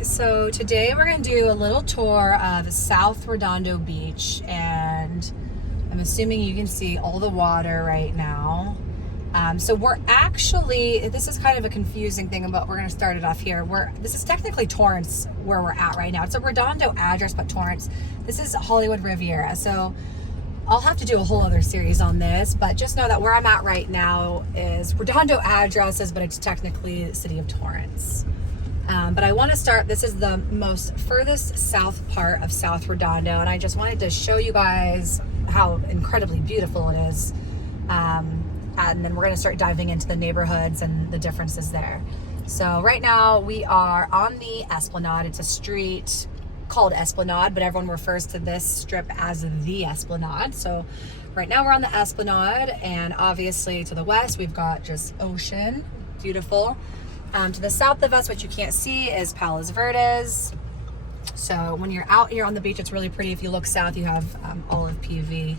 right, so today we're going to do a little tour of South Redondo Beach, and I'm assuming you can see all the water right now. So we're actually, this is kind of a confusing thing, but we're going to start it off here. This is technically Torrance where we're at right now. It's a Redondo address, but Torrance. This is Hollywood Riviera, so I'll have to do a whole other series on this, but just know that where I'm at right now is Redondo addresses, but it's technically the city of Torrance. But I want to start, this is the most furthest south part of South Redondo, and I just wanted to show you guys how incredibly beautiful it is. And then we're going to start diving into the neighborhoods and the differences there. So right now we are on the Esplanade. It's a street called Esplanade, but everyone refers to this strip as the Esplanade. So right now we're on the Esplanade, and obviously to the west we've got just ocean, beautiful. To the south of us, what you can't see, is Palos Verdes. So when you're out here on the beach, it's really pretty. If you look south, you have olive PV.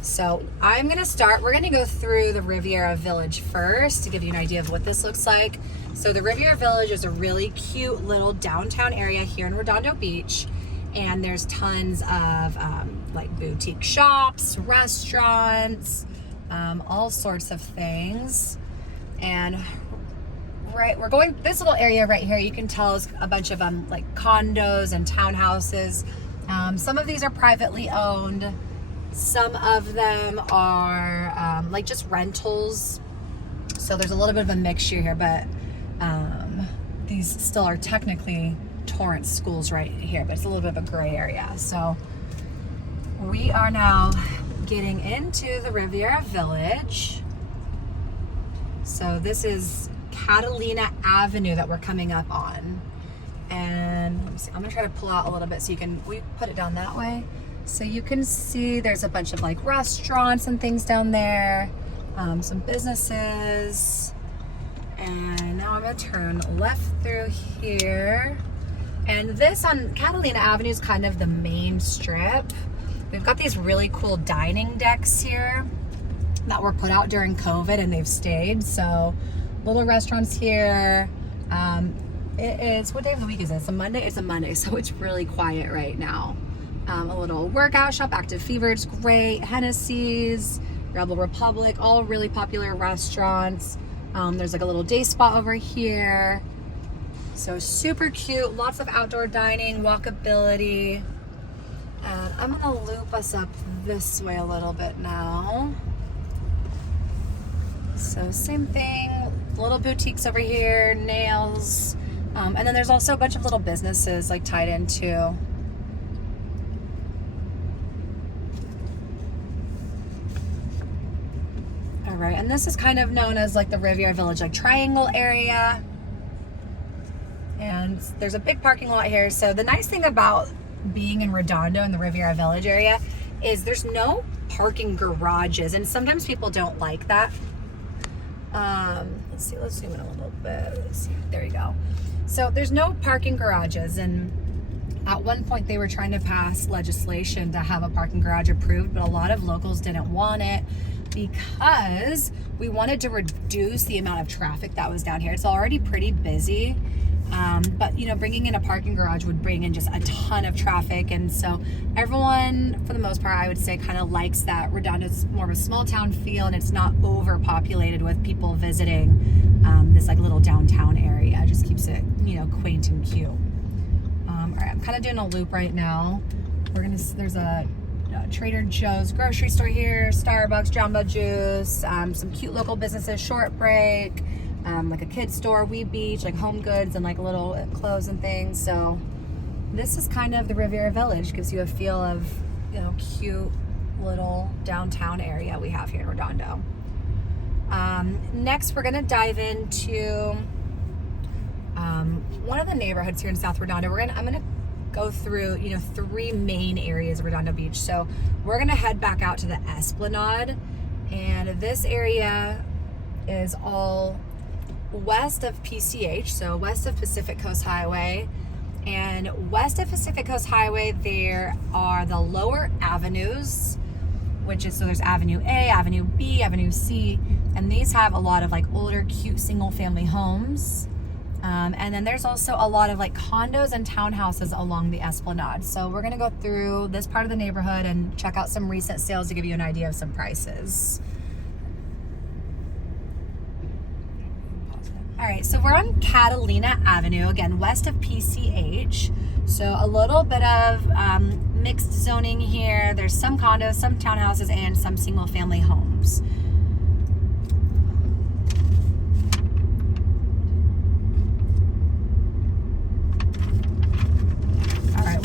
So I'm gonna start, we're gonna go through the Riviera Village first to give you an idea of what this looks like. So the Riviera Village is a really cute little downtown area here in Redondo Beach. And there's tons of like boutique shops, restaurants, all sorts of things. And right, we're going, this little area right here, you can tell is a bunch of like condos and townhouses. Some of these are privately owned. Some of them are like just rentals. So there's a little bit of a mixture here, but these still are technically Torrance schools right here, but it's a little bit of a gray area. So we are now getting into the Riviera Village. So this is Catalina Avenue that we're coming up on. And let me see, I'm gonna try to pull out a little bit so you can, we put it down that way. So you can see there's a bunch of like restaurants and things down there, some businesses. And now I'm gonna turn left through here. And this on Catalina Avenue is kind of the main strip. We've got these really cool dining decks here that were put out during COVID and they've stayed. So little restaurants here. It is, what day of the week is it? It's a Monday? It's a Monday, so it's really quiet right now. A little workout shop, Active Fever, it's great. Hennessy's, Rebel Republic, all really popular restaurants. There's like a little day spa over here. So super cute, lots of outdoor dining, walkability. And I'm gonna loop us up this way a little bit now. So same thing, little boutiques over here, nails. And then there's also a bunch of little businesses like tied in too. All right, and this is kind of known as like the Riviera Village, like triangle area. And there's a big parking lot here. So the nice thing about being in Redondo in the Riviera Village area is there's no parking garages. And sometimes people don't like that. Let's see, let's zoom in a little bit. Let's see, there you go. So there's no parking garages, and at one point they were trying to pass legislation to have a parking garage approved, but a lot of locals didn't want it because we wanted to reduce the amount of traffic that was down here. It's already pretty busy. But you know, bringing in a parking garage would bring in just a ton of traffic, and so everyone, for the most part, I would say, kind of likes that Redondo's more of a small town feel, and it's not overpopulated with people visiting this like little downtown area. It just keeps it, you know, quaint and cute. All right, I'm kind of doing a loop right now. There's a Trader Joe's grocery store here, Starbucks, Jamba Juice, some cute local businesses, Short Break. Like a kid's store, Wee Beach, like home goods and like little clothes and things. So this is kind of the Riviera Village. Gives you a feel of, you know, cute little downtown area we have here in Redondo. Next, we're gonna dive into one of the neighborhoods here in South Redondo. I'm gonna go through, you know, 3 main areas of Redondo Beach. So we're gonna head back out to the Esplanade, and this area is all west of PCH, so west of Pacific Coast Highway. And west of Pacific Coast Highway, there are the lower avenues, which is, so there's Avenue A, Avenue B, Avenue C, and these have a lot of like older, cute single family homes. And then there's also a lot of like condos and townhouses along the Esplanade. So we're gonna go through this part of the neighborhood and check out some recent sales to give you an idea of some prices. All right, so we're on Catalina Avenue, again, west of PCH. So a little bit of mixed zoning here. There's some condos, some townhouses, and some single family homes.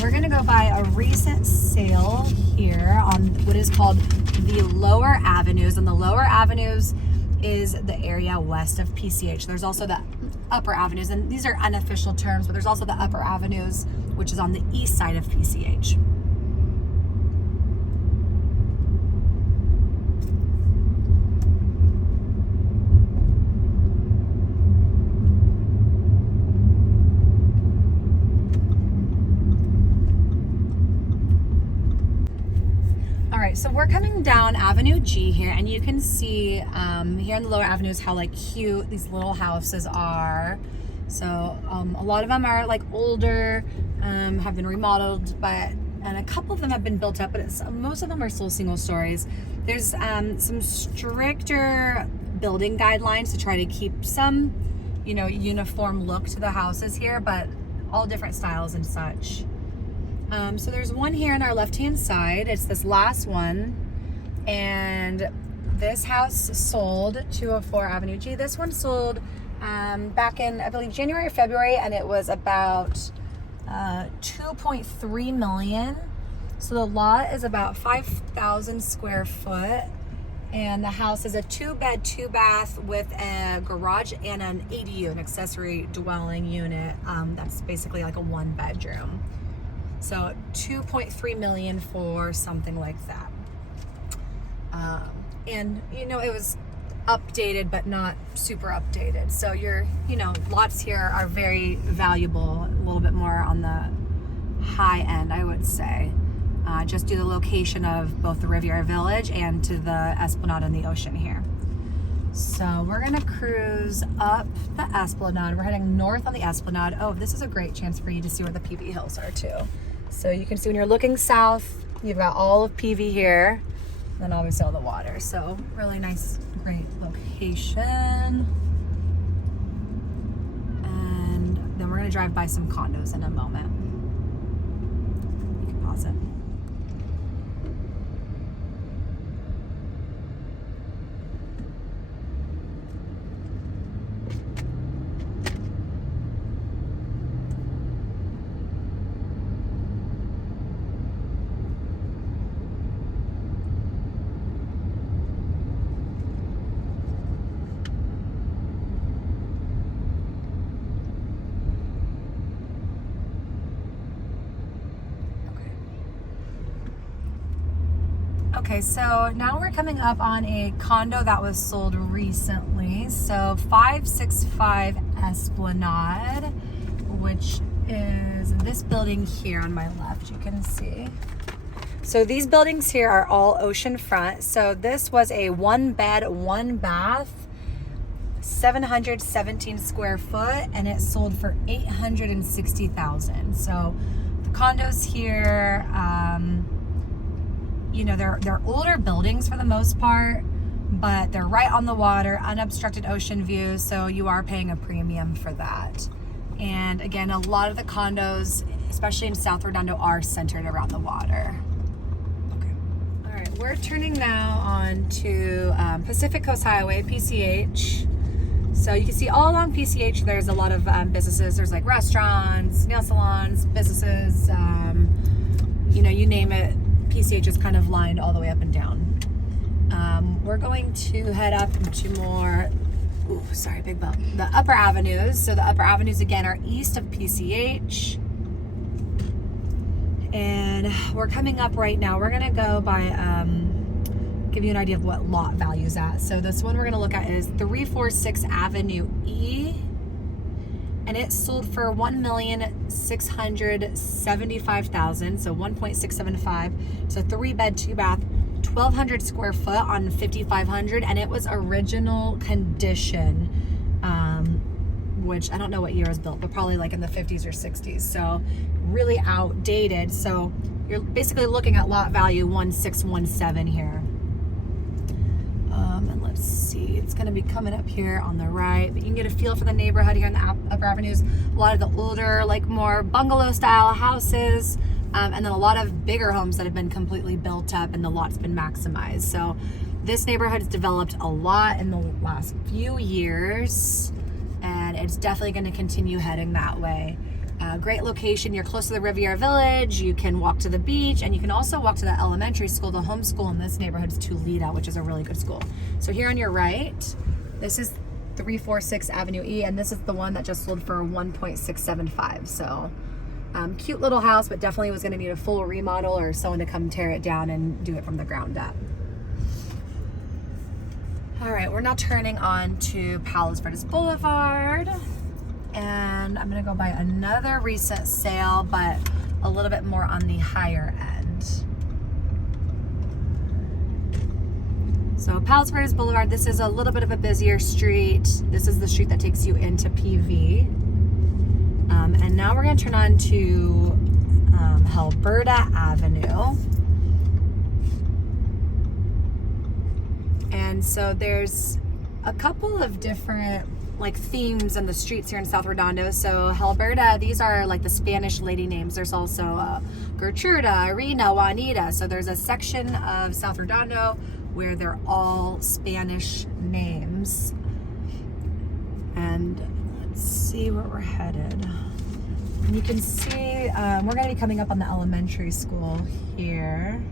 We're gonna go by a recent sale here on what is called the lower avenues, and the lower avenues is the area west of PCH. There's also the upper avenues, and these are unofficial terms, but there's also the upper avenues, which is on the east side of PCH. So we're coming down Avenue G here, and you can see here in the lower avenues how like cute these little houses are. So a lot of them are like older, have been remodeled, and a couple of them have been built up, but most of them are still single stories. There's some stricter building guidelines to try to keep some, uniform look to the houses here, but all different styles and such. So there's one here on our left-hand side. It's this last one, and this house sold 204 Avenue G. This one sold back in, I believe, January or February, and it was about 2.3 million. So the lot is about 5,000 square foot, and the house is a 2-bed, 2-bath with a garage and an ADU, an accessory dwelling unit. That's basically like a 1-bedroom. So 2.3 million for something like that. And it was updated, but not super updated. So lots here are very valuable, a little bit more on the high end, I would say. Just due to the location of both the Riviera Village and to the Esplanade and the ocean here. So we're gonna cruise up the Esplanade. We're heading north on the Esplanade. Oh, this is a great chance for you to see where the PV Hills are too. So you can see when you're looking south, you've got all of PV here, and then obviously all the water. So really nice, great location. And then we're gonna drive by some condos in a moment. You can pause it. Okay, so now we're coming up on a condo that was sold recently. So 565 Esplanade, which is this building here on my left, you can see. So these buildings here are all oceanfront. So this was a 1-bed, 1-bath, 717 square foot, and it sold for $860,000. So the condos here, they're older buildings for the most part, but they're right on the water, unobstructed ocean view, so you are paying a premium for that. And again, a lot of the condos, especially in South Redondo, are centered around the water. Okay. All right, we're turning now on to Pacific Coast Highway, PCH. So you can see all along PCH, there's a lot of businesses. There's like restaurants, nail salons, businesses, you name it. PCH is kind of lined all the way up and down. We're going to head up into more, big bump, the upper avenues. So the upper avenues again are east of PCH. And we're coming up right now. We're gonna go by, give you an idea of what lot value is at. So this one we're gonna look at is 346 Avenue E. And it sold for $1,675,000, so 1.675. It's a 3-bed, 2-bath, 1,200 square foot on 5,500, and it was original condition which I don't know what year it was built, but probably like in the 50s or 60s. So really outdated. So you're basically looking at lot value 1617 here. And let's see, it's going to be coming up here on the right, but you can get a feel for the neighborhood here in the upper avenues. A lot of the older, like more bungalow style houses, and then a lot of bigger homes that have been completely built up and the lot's been maximized. So this neighborhood has developed a lot in the last few years, and it's definitely going to continue heading that way. Great location. You're close to the Riviera Village. You can walk to the beach, and you can also walk to the elementary school. The home school in this neighborhood is Tulita, which is a really good school. So here on your right, this is 346 Avenue E, and this is the one that just sold for 1.675. So cute little house, but definitely was going to need a full remodel or someone to come tear it down and do it from the ground up. All right, we're now turning on to Palos Verdes Boulevard. And I'm gonna go by another recent sale, but a little bit more on the higher end. So Palos Verdes Boulevard, this is a little bit of a busier street. This is the street that takes you into PV. And now we're gonna turn on to Helberta Avenue. And so there's a couple of different like themes in the streets here in South Redondo. So Helberta, these are like the Spanish lady names. There's also Gertruda, Irena, Juanita. So there's a section of South Redondo where they're all Spanish names. And let's see where we're headed. And you can see we're going to be coming up on the elementary school here.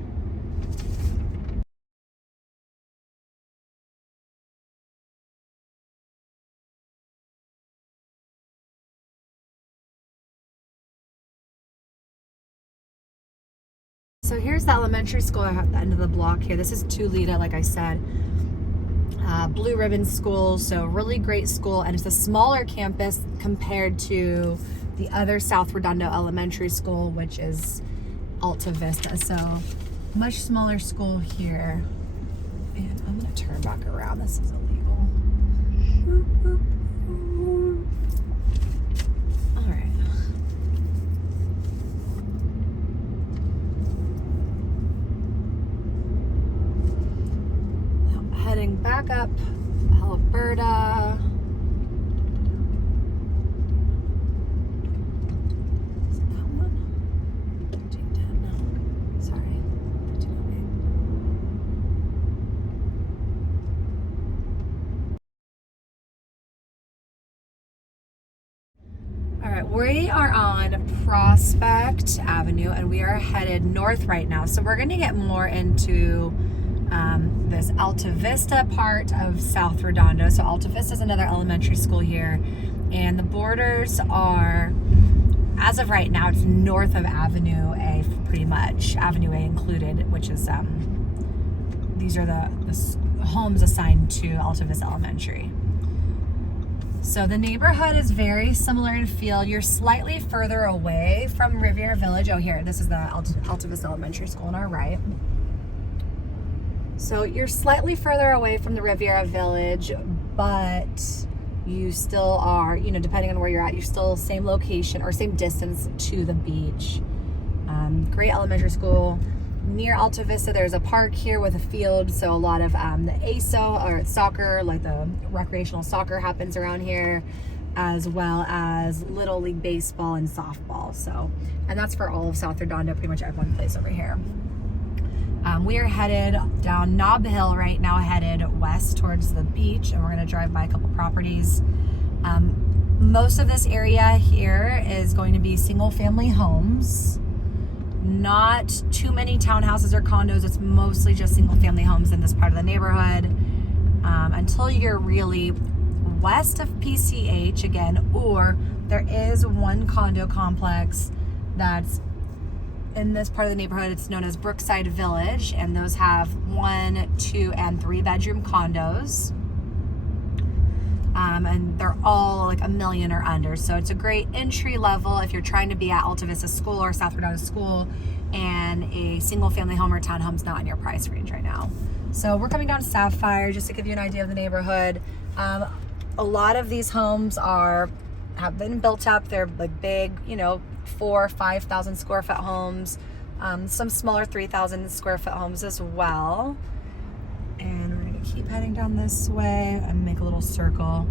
So here's the elementary school at the end of the block here. This is Tulita, like I said. Blue ribbon school, so really great school. And it's a smaller campus compared to the other South Redondo Elementary School, which is Alta Vista. So much smaller school here. And I'm gonna turn back around. This is illegal. All right. Heading back up Helberta. Is it that one? 1310, no. Sorry. 1308. All right, we are on Prospect Avenue and we are headed north right now. So we're going to get more into this Alta Vista part of South Redondo. So Alta Vista is another elementary school here, and the borders are, as of right now, it's north of Avenue A, pretty much, Avenue A included, which is these are the homes assigned to Alta Vista Elementary. So the neighborhood is very similar in feel. You're slightly further away from Riviera Village. Oh, here, this is the Alta Vista Elementary School on our right. So you're slightly further away from the Riviera Village, but you still are, you know, depending on where you're at, you're still same location or same distance to the beach. Great elementary school. Near Alta Vista, there's a park here with a field. So a lot of the ASO or soccer, like the recreational soccer happens around here, as well as Little League baseball and softball. So, and that's for all of South Redondo, pretty much everyone plays over here. We are headed down Nob Hill right now, headed west towards the beach, and we're going to drive by a couple properties. Most of this area here is going to be single family homes. Not too many townhouses or condos. It's mostly just single family homes in this part of the neighborhood. Until you're really west of PCH again, or there is one condo complex that's in this part of the neighborhood. It's known as Brookside Village, and those have 1, 2, and 3 bedroom condos. And they're all like $1 million or under. So it's a great entry level if you're trying to be at Alta Vista School or South Redondo School, and a single family home or townhome's not in your price range right now. So we're coming down Sapphire just to give you an idea of the neighborhood. A lot of these homes are have been built up. They're like big, 4,000-5,000 square foot homes, some smaller 3,000 square foot homes as well. And we're gonna keep heading down this way and make a little circle.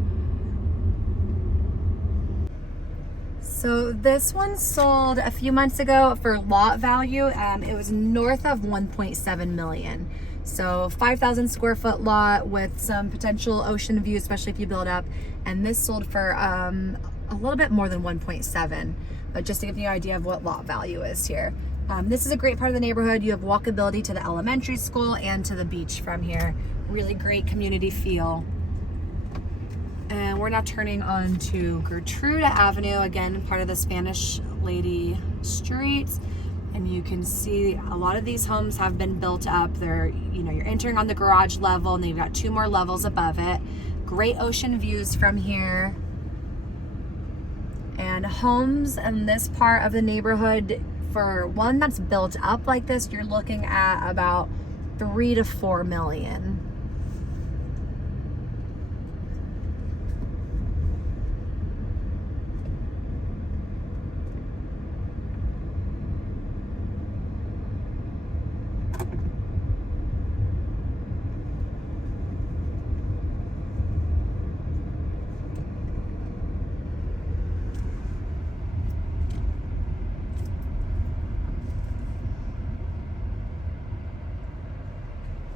So this one sold a few months ago for lot value. It was north of 1.7 million. So 5,000 square foot lot with some potential ocean view, especially if you build up. And this sold for a little bit more than 1.7, but just to give you an idea of what lot value is here. This is a great part of the neighborhood. You have walkability to the elementary school and to the beach from here. Really great community feel. And we're now turning on to Gertruda Avenue, again, part of the Spanish Lady Street. And you can see a lot of these homes have been built up. They're, you're entering on the garage level, and then you've got 2 more levels above it. Great ocean views from here. And homes in this part of the neighborhood, for one that's built up like this, you're looking at about 3 to 4 million.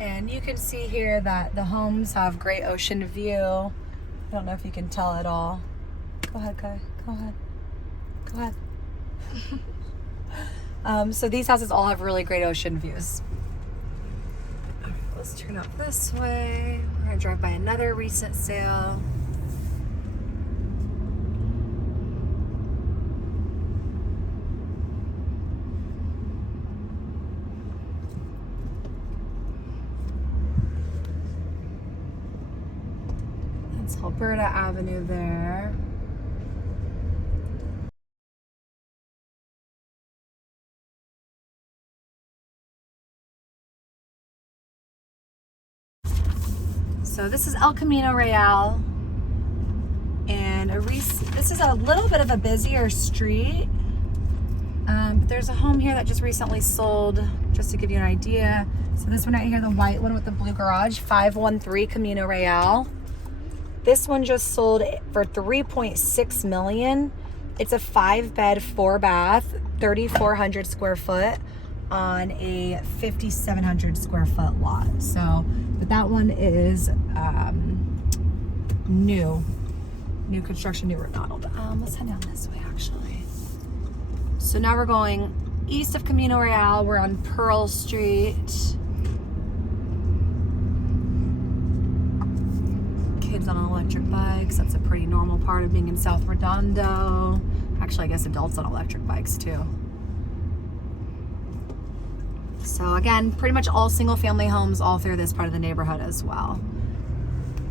And you can see here that the homes have great ocean view. I don't know if you can tell at all. Go ahead, Kai. Go ahead. Go ahead. So these houses all have really great ocean views. All right, let's turn up this way. We're gonna drive by another recent sale. Helberta Avenue there. So this is El Camino Real, and this is a little bit of a busier street. But there's a home here that just recently sold, just to give you an idea. So this one right here, the white one with the blue garage, 513 Camino Real. This one just sold for 3.6 million. It's a 5-bed, 4-bath, 3,400 square foot on a 5,700 square foot lot. So, but that one is new construction, new remodeled. Let's head down this way actually. So now we're going east of Camino Real. We're on Pearl Street. Kids on electric bikes. That's a pretty normal part of being in South Redondo. Actually, I guess adults on electric bikes too. So again, pretty much all single family homes all through this part of the neighborhood as well.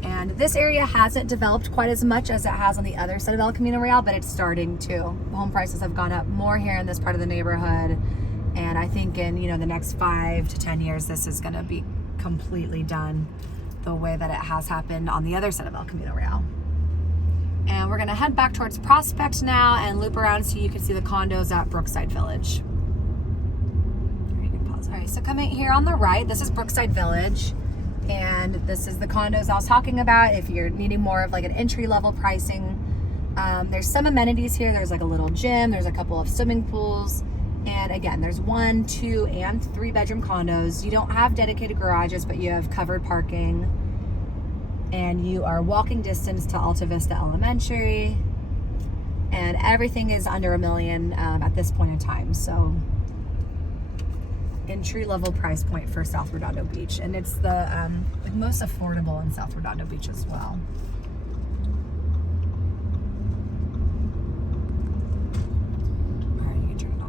And this area hasn't developed quite as much as it has on the other side of El Camino Real, but it's starting to. Home prices have gone up more here in this part of the neighborhood. And I think in, the next 5 to 10 years, this is gonna be completely done the way that it has happened on the other side of El Camino Real. And we're gonna head back towards Prospect now and loop around so you can see the condos at Brookside Village. You can pause. All right, so coming here on the right, this is Brookside Village. And this is the condos I was talking about if you're needing more of like an entry-level pricing. There's some amenities here. There's like a little gym, there's a couple of swimming pools. And again, there's 1, 2, and 3-bedroom condos. You don't have dedicated garages, but you have covered parking. And you are walking distance to Alta Vista Elementary. And everything is under $1 million at this point in time. So entry-level price point for South Redondo Beach. And it's the most affordable in South Redondo Beach as well.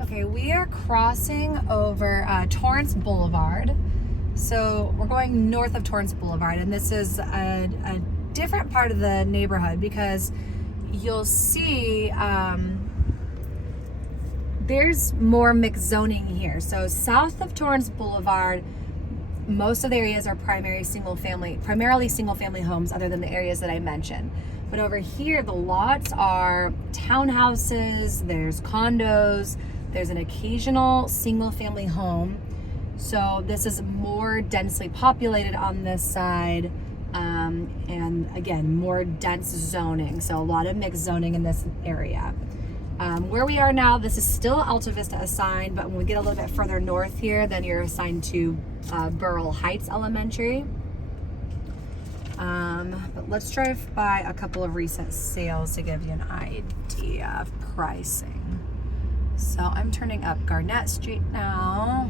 Okay, we are crossing over Torrance Blvd. So we're going north of Torrance Blvd, and this is a different part of the neighborhood because you'll see there's more mixed zoning here. So south of Torrance Blvd, most of the areas are primarily single family homes other than the areas that I mentioned. But over here, the lots are townhouses, there's condos, there's an occasional single family home. So this is more densely populated on this side. And again, more dense zoning. So a lot of mixed zoning in this area. Where we are now, this is still Alta Vista assigned, but when we get a little bit further north here, then you're assigned to Beryl Heights Elementary. But let's drive by a couple of recent sales to give you an idea of pricing. So I'm turning up Garnett Street now.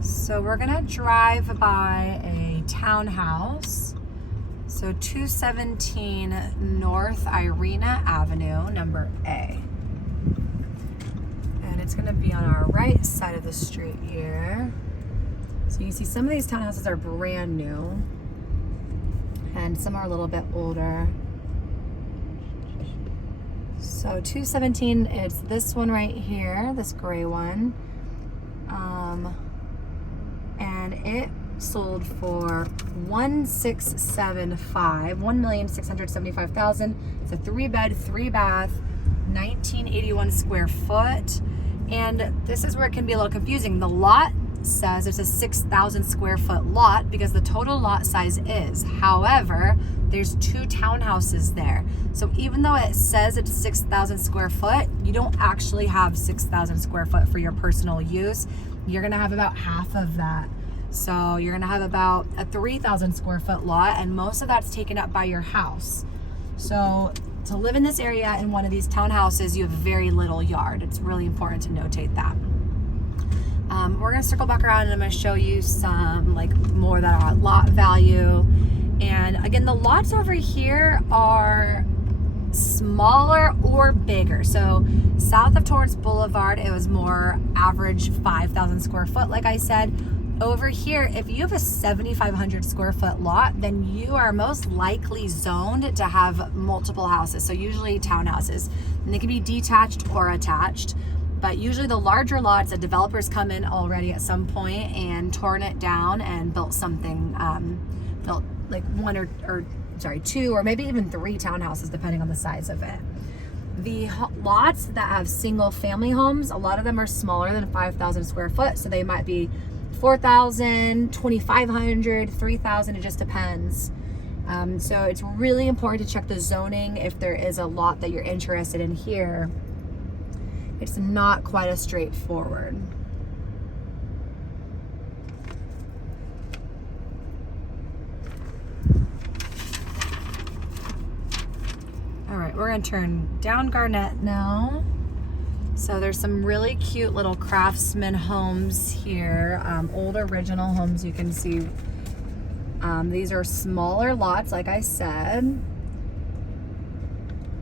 So we're gonna drive by a townhouse. So 217 North Irena Avenue, number A. And it's gonna be on our right side of the street here. So you can see some of these townhouses are brand new and some are a little bit older. So 217, it's this one right here, this gray one. And it sold for $1,675,000. It's a 3-bed, 3-bath, 1981 square foot. And this is where it can be a little confusing. The lot says it's a 6,000 square foot lot because the total lot size is. However, there's 2 townhouses there. So even though it says it's 6,000 square foot, you don't actually have 6,000 square foot for your personal use. You're gonna have about half of that. So you're gonna have about a 3,000 square foot lot, and most of that's taken up by your house. So to live in this area in one of these townhouses, you have very little yard. It's really important to notate that. We're gonna circle back around and I'm gonna show you some like more that are lot value. And again, the lots over here are smaller or bigger. So south of Torrance Blvd, it was more average 5,000 square foot, like I said. Over here, if you have a 7,500 square foot lot, then you are most likely zoned to have multiple houses. So usually townhouses, and they can be detached or attached. But usually the larger lots, the developers come in already at some point and torn it down and built something, built like 2 or maybe even 3 townhouses depending on the size of it. The lots that have single family homes, a lot of them are smaller than 5,000 square foot. So they might be 4,000, 2,500, 3,000, it just depends. So it's really important to check the zoning if there is a lot that you're interested in here. It's not quite as straightforward. All right, we're gonna turn down Garnett now. So there's some really cute little craftsman homes here, old original homes you can see. These are smaller lots, like I said.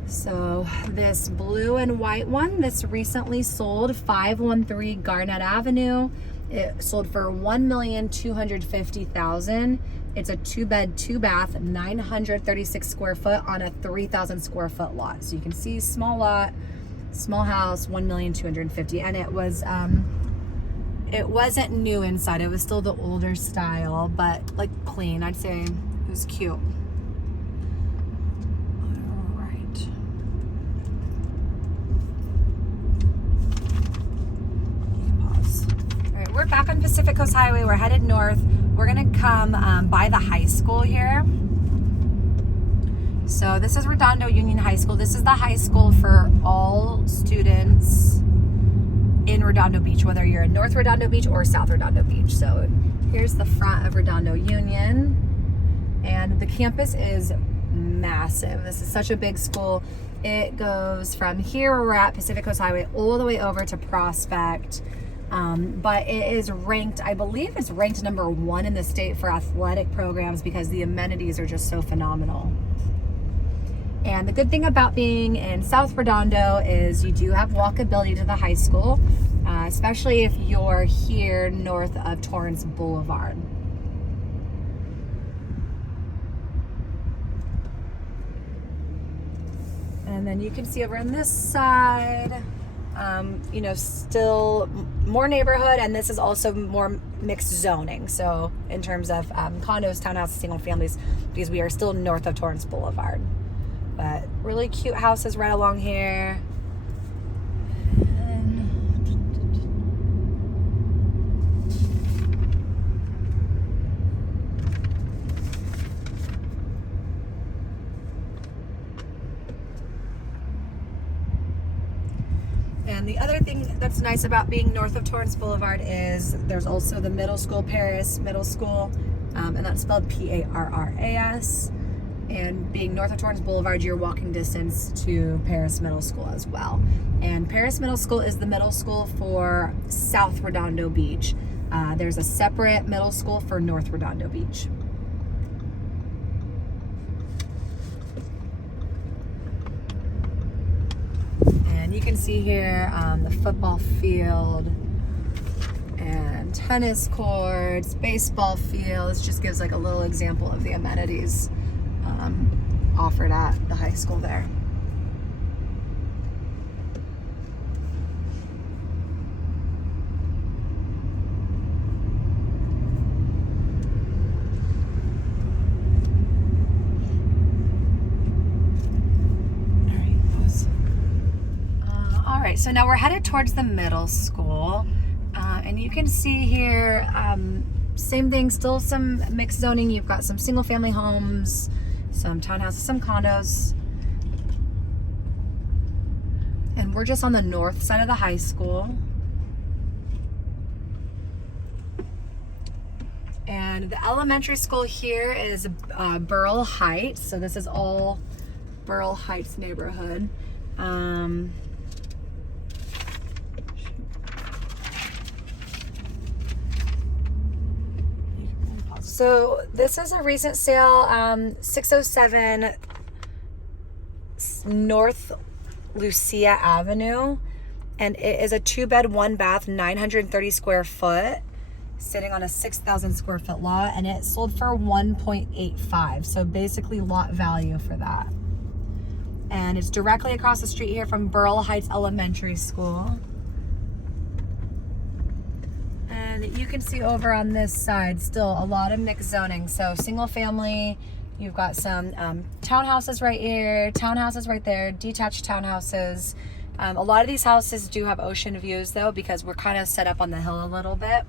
So this blue and white one, this recently sold, 513 Garnett Avenue. It sold for $1,250,000. It's a 2-bed, 2-bath, 936 square foot on a 3,000 square foot lot. So you can see small lot, small house, $1,250,000, and it wasn't new inside. It was still the older style, but like clean. I'd say it was cute. All right. Pause. All right, we're back on Pacific Coast Highway. We're headed north. We're gonna come by the high school here. So this is Redondo Union High School. This is the high school for all students in Redondo Beach, whether you're in North Redondo Beach or South Redondo Beach. So here's the front of Redondo Union, and the campus is massive. This is such a big school. It goes from here where we're at, Pacific Coast Highway, all the way over to Prospect. But it is ranked, I believe it's ranked #1 in the state for athletic programs because the amenities are just so phenomenal. And the good thing about being in South Redondo is you do have walkability to the high school, especially if you're here north of Torrance Blvd. And then you can see over on this side, you know, still more neighborhood, and this is also more mixed zoning. So in terms of condos, townhouses, single families, because we are still north of Torrance Boulevard. But really cute houses right along here. And the other thing that's nice about being north of Torrance Boulevard is there's also the middle school, Paris Middle School, and that's spelled P-A-R-R-A-S. And being north of Torrance Boulevard, you're walking distance to Paris Middle School as well. And Paris Middle School is the middle school for South Redondo Beach. There's a separate middle school for North Redondo Beach. And you can see here the football field and tennis courts, baseball field. This just gives like a little example of the amenities offered at the high school there. All right, so now we're headed towards the middle school, and you can see here, same thing, still some mixed zoning. You've got some single family homes, some townhouses, some condos. And we're just on the north side of the high school. And the elementary school here is Beryl Heights. So this is all Beryl Heights neighborhood. So this is a recent sale, 607 North Lucia Avenue, and it is a 2-bed, 1-bath, 930 square foot, sitting on a 6,000 square foot lot, and it sold for 1.85. So basically lot value for that. And it's directly across the street here from Beryl Heights Elementary School. And you can see over on this side still a lot of mixed zoning. So single family, you've got some townhouses right here, townhouses right there, detached townhouses. A lot of these houses do have ocean views though, because we're kind of set up on the hill a little bit.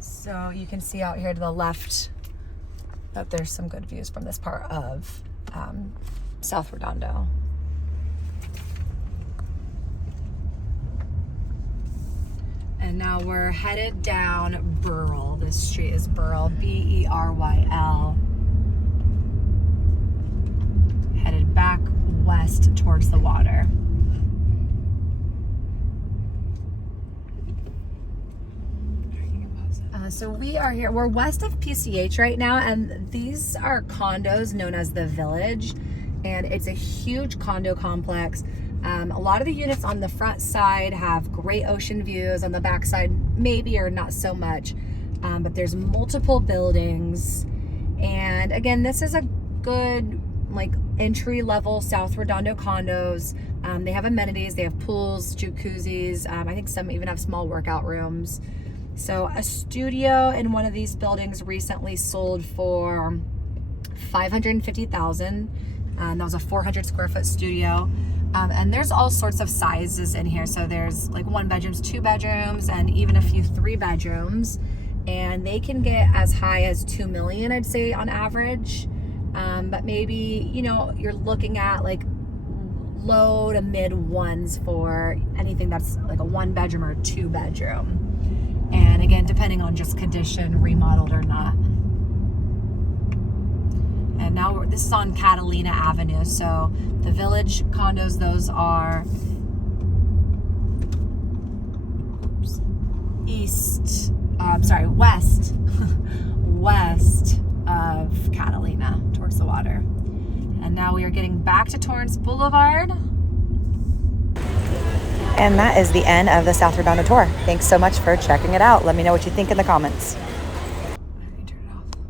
So you can see out here to the left that there's some good views from this part of South Redondo. And now we're headed down Beryl. This street is Beryl, B-E-R-Y-L. Headed back west towards the water. So we are here, we're west of PCH right now, and these are condos known as the Village, and it's a huge condo complex. A lot of the units on the front side have great ocean views, on the back side maybe or not so much, but there's multiple buildings. And again, this is a good like entry-level South Redondo condos. They have amenities, they have pools, jacuzzis, I think some even have small workout rooms. So a studio in one of these buildings recently sold for $550,000, and that was a 400 square foot studio. And there's all sorts of sizes in here. So there's like 1 bedrooms, 2 bedrooms, and even a few 3 bedrooms. And they can get as high as $2 million, I'd say, on average. But maybe, you know, you're looking at like low to mid ones for anything that's like a 1 bedroom or 2 bedroom. And again, depending on just condition, remodeled or not. And now this is on Catalina Avenue. So the Village condos, those are west, west of Catalina towards the water. And now we are getting back to Torrance Boulevard. And that is the end of the South Redondo tour. Thanks so much for checking it out. Let me know what you think in the comments.